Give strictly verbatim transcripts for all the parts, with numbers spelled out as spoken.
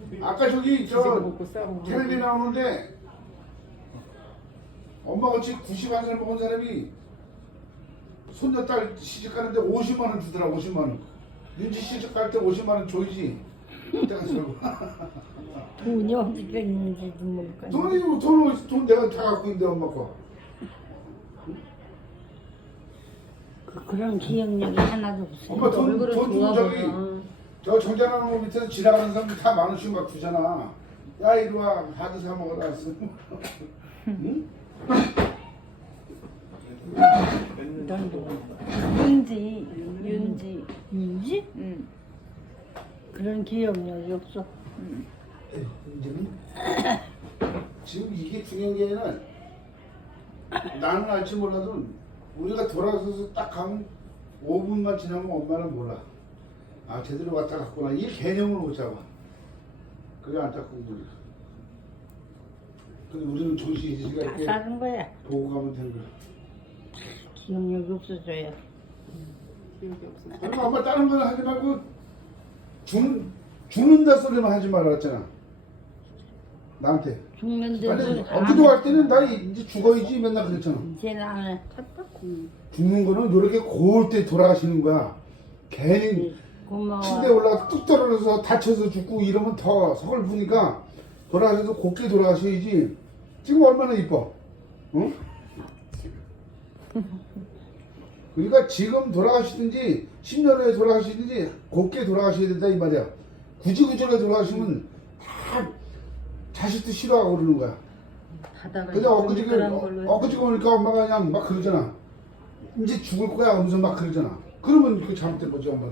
아까 저기 저 먹고 싸우고 텔레비 나오는데 엄마 같이 구십한 살 먹은 사람이 손녀딸 시집 가는데 오십만 원 주더라. 오십만 원. 윤지 시집 갈 때 오십만 원 줘야지. 내가 저거. 돈이 어디가 있는지도 모르겠네. 돈이 뭐 돈, 돈 내가 다 갖고 있는데 엄마 거. 그, 그런 기억력이 하나도 없어요. 엄마 돈, 얼굴은 돈 주고 좋아 저기 보여. 저 정장하는 거 밑에서 지나가는 사람들 다 만 원씩 막 주잖아. 야 이리 와 하드 사 먹어라. 응? 넌 누구? 윤지 윤지 윤지? 응. 그런 기억력이 없어. 이제는 지금 이게 중요한 게 아니라 나는 알지 몰라도 우리가 돌아서서 딱 가면 오 분만 지나면 엄마는 몰라. 아 제대로 왔다 갔구나. 이 개념을 못 잡아. 그게 안타까운 거야. 근데 우리는 정신이지가 다 이렇게 사는 거야. 보고 가면 되는 거야. 기억력이 없어져야. 기억이 없어. 아니 엄마 다른 건 하지 말고 죽는, 죽는다 소리만 하지 말았잖아. 나한테. 죽는데도 아니 안 엎드려 갈 때는 나 이제 죽어야지 맨날 그랬잖아. 이제는 안 해. 죽는 거는 이렇게 고올 때 돌아가시는 거야. 괜히 고마워. 침대에 올라가 뚝 떨어져서 다쳐서 죽고 이러면 더 서글프니까 돌아가셔서 곱게 돌아가셔야지. 지금 얼마나 이뻐. 응? 그러니까 지금 돌아가시든지 십 년 후에 돌아가시든지 곱게 돌아가셔야 된다 이 말이야. 굳이 굳이로 돌아가시면 다 자식도 싫어하고 그러는 거야. 바다가 근데 엊그저께 그런 걸로 엊그저께 오니까 엄마가 그냥 막 그러잖아. 이제 죽을 거야 하면서 막 그러잖아. 그러면 그 잘못된 거지 엄마는.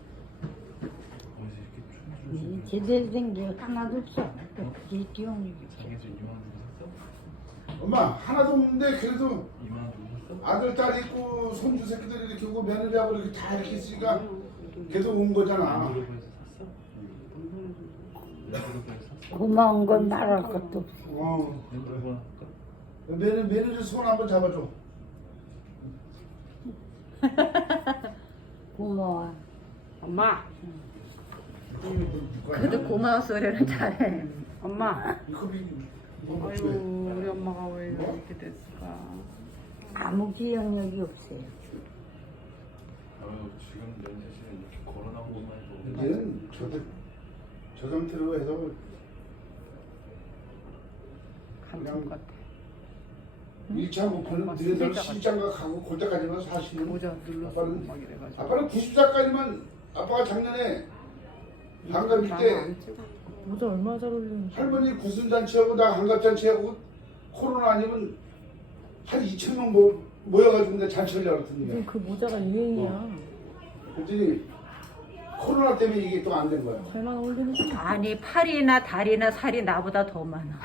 이 제대로 된 게 하나도 없어. 이 기억력이 없어. 엄마 하나도 없는데 그래도 아들 딸 있고 손주 새끼들 이렇게 오고 며느리하고 이렇게 다 이렇게 있으니까 계속 온 거잖아. 고마운 건 말할 것도 없어. 어. 며느리 며느리 손 한번 잡아줘. 고마워. 엄마 그래도 고마워 소리는 잘해. 엄마 이거 비- 이거 아이고 왜? 우리 엄마가 왜 이렇게 됐을까. 아무 기억력이 없어요. 아유 지금 연세 씨는 이렇게 걸어 나온 것만 해도 이제는 저, 저 상태로 해서 감정 같아. 일 차 목표는 엄마 너희들 진짜 시장가 가고 볼 때까지만 사시는 모자 눌러서 아빠는 막 이래가지고. 아빠는 구십 살까지만 아빠가 작년에 한갑일 때 모자 얼마나 잘 어울리는지. 할머니 구순잔치하고 나 한갑잔치하고 코로나 아니면 한 이천 명 모, 모여가지고 내가 잔치를 열었던 요즘 거야. 그 모자가 유행이야. 어. 그랬더니 코로나 때문에 이게 또 안 된 거야. 잘만 어울리는 거. 아니 팔이나 다리나 살이 나보다 더 많아.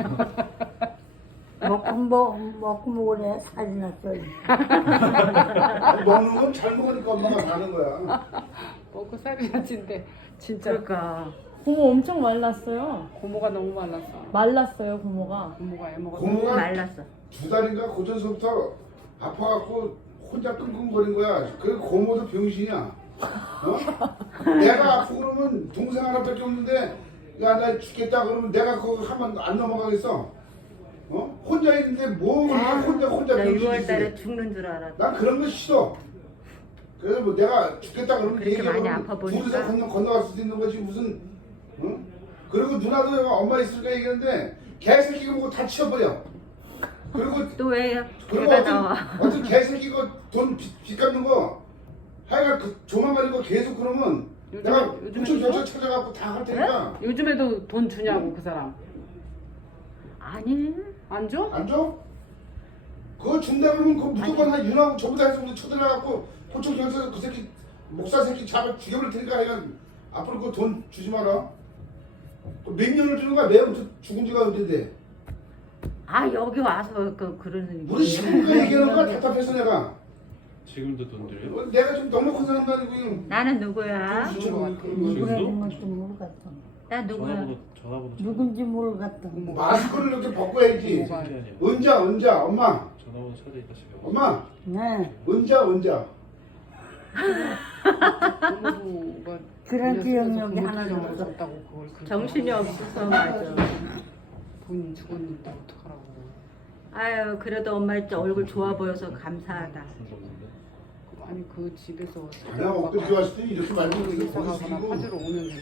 먹고 먹 먹고 먹으래 살이 났어. 아니, 먹는 건 잘 먹으니까 엄마가 사는 거야. 먹고 살이 나진데 진짜 그러니까 고모 엄청 말랐어요. 고모가 너무 말랐어. 말랐어요 고모가. 고모가 애모가 고모가 말랐어. 두 달인가 고전서부터 아파갖고 혼자 끙끙거린 거야. 그 고모도 병신이야. 어? 내가 아프고 그러면 동생 하나밖에 없는데 야 나 죽겠다 그러면 내가 그거 하면 안 넘어가겠어. 어? 혼자 있는데 뭐 혼자 혼자 나 병신이 유월 달에 있어. 죽는 줄 알았다. 난 그런 거 싫어. 그래서 뭐 내가 죽겠다 그러면 그렇게 많이 얘기하면 아파 보니까? 둘이서 건너, 건너갈 수도 있는 거지 무슨 어? 그리고 누나도 엄마 있으니까 얘기하는데 개새끼가 뭐고 다 치워버려. 그리고 또 왜 그리고 개가 어떤, 나와? 어떤 개새끼가 돈 빚, 빚 갚는 거 하여간 그 조만간 이거 계속 그러면 요즘에- 내가 요즘에 구청 그거? 경찰 찾아갖고 다 할 테니까 요즘에도 돈 주냐고 그 사람. 아니 안 줘? 안 줘? 그거 준다 그러면 그거 무조건 한 윤하고 저보다 해서 쳐들어가갖고 구청 경찰서 그 새끼 목사 새끼 잡아 죽여버릴 테니까 하여간 앞으로 그거 돈 주지 마라. 몇 년을 주는 거야? 매우 죽은 지가 언젠데. 아 여기 와서 그 그러는 우리 식구가 얘기하는 거야 답답해서 내가. 지금도 돈 들여요? 어, 내가 좀 넉넉한 사람도 아니고 이거. 나는 누구야? 누구라는 것도 모르겠어. 나 누구야? 전화번호 전화번호 누군지 모르겠어. 마스크를 이렇게 벗고야지. 뭐가 아니 아니야. 은자 은자 엄마 전화번호 찾아있다 집에. 엄마 네. 은자 은자 고모부가 그런 기억력이 고모 하나도 주냐고 없어. 줬다고 그걸 그렇게 정신이 없어서 맞아. 본인 죽었는데 어떡하라고. 아유 그래도 엄마 진짜 얼굴 좋아 보여서 감사하다. 아니 그 집에서 내가 엊그제 왔을 때 이렇게 말고 그 있어. 이사 가거나 거기 파주로 오는데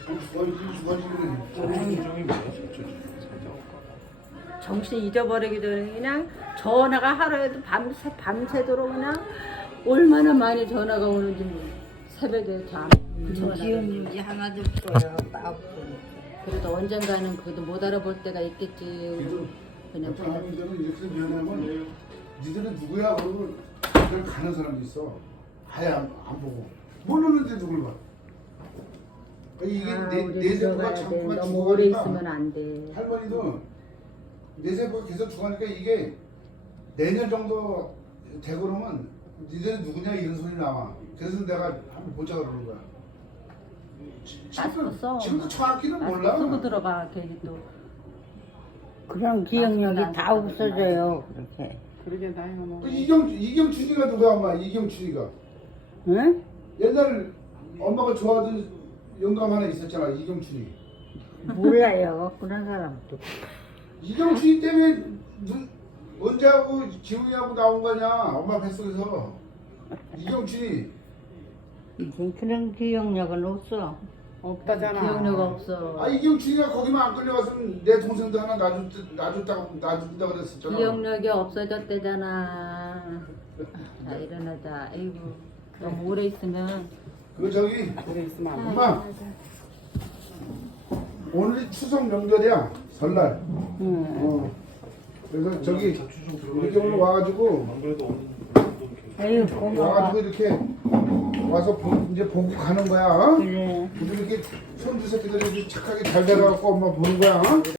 정신종이 뭐야 저쪽이? 찾아올까 정신 잊어버리기 전에 그냥 전화가 하루에도 밤새 밤새도록 그냥 얼마나 많이 전화가 오는지 몰라. 새벽에 잠 그런 전화. 기억력이 하나도 없어요. 딱 그래도 언젠가는 그래도 못 알아볼 때가 있겠지. 그냥 어떤 사람들은 이렇게 미안하면 니들은 누구야? 그러고 그냥 가는 사람도 있어. 아예 안, 안 보고 모르는데 누굴 봐. 그러니까 이게 아, 내, 우리 내 세포가 들어가야 돼. 자꾸만 너무 오래 있으면 죽어가니까 안 돼. 할머니도 내 세포가 계속 죽어가니까 이게 내년 정도 되고 그러면 니들은 누구냐 이런 소리 나와. 그래서 내가 한번 보자 그러는 거야. 지- 마스크 써. 지금도, 지금도 정확히는 몰라. 쓰고 들어가 괜히 또. 그런 기억력이 다 없어져요. 그렇게. 그러게 나이가 그 먹어. 이경 이경춘이가 누구야 엄마? 이경춘이가 응? 옛날 엄마가 좋아하던 영감 하나 있었잖아. 이경춘이. 몰라요. 그런 사람도. 이경춘이 때문에 눈, 언제하고 지훈이하고 나온 거냐? 엄마 뱃속에서 이경춘이. 이제 그런 기억력은 없어. 없다잖아. 기억력 없어. 아 이경춘이가 거기만 안 끌려갔으면 내 동생도 하나 놔줬 놔줬다고 놔준다 그랬었잖아. 기억력이 없어졌대잖아. 자 일어나자. 아이고 너무 오래 있으면 그 저기 오래 있으면 안 돼. 엄마 오늘이 추석 명절이야. 설날. 응. 어. 그래서 저기 이렇게 오늘 와가지고 안 그래도 없는 돈 계속. 에휴, 고마워. 와가지고 이렇게 와서 보, 이제 보고 가는 거야. 어? 그래. 우리 이렇게 손주 새끼들이 착하게 잘 자라갖고 엄마 보는 거야. 어?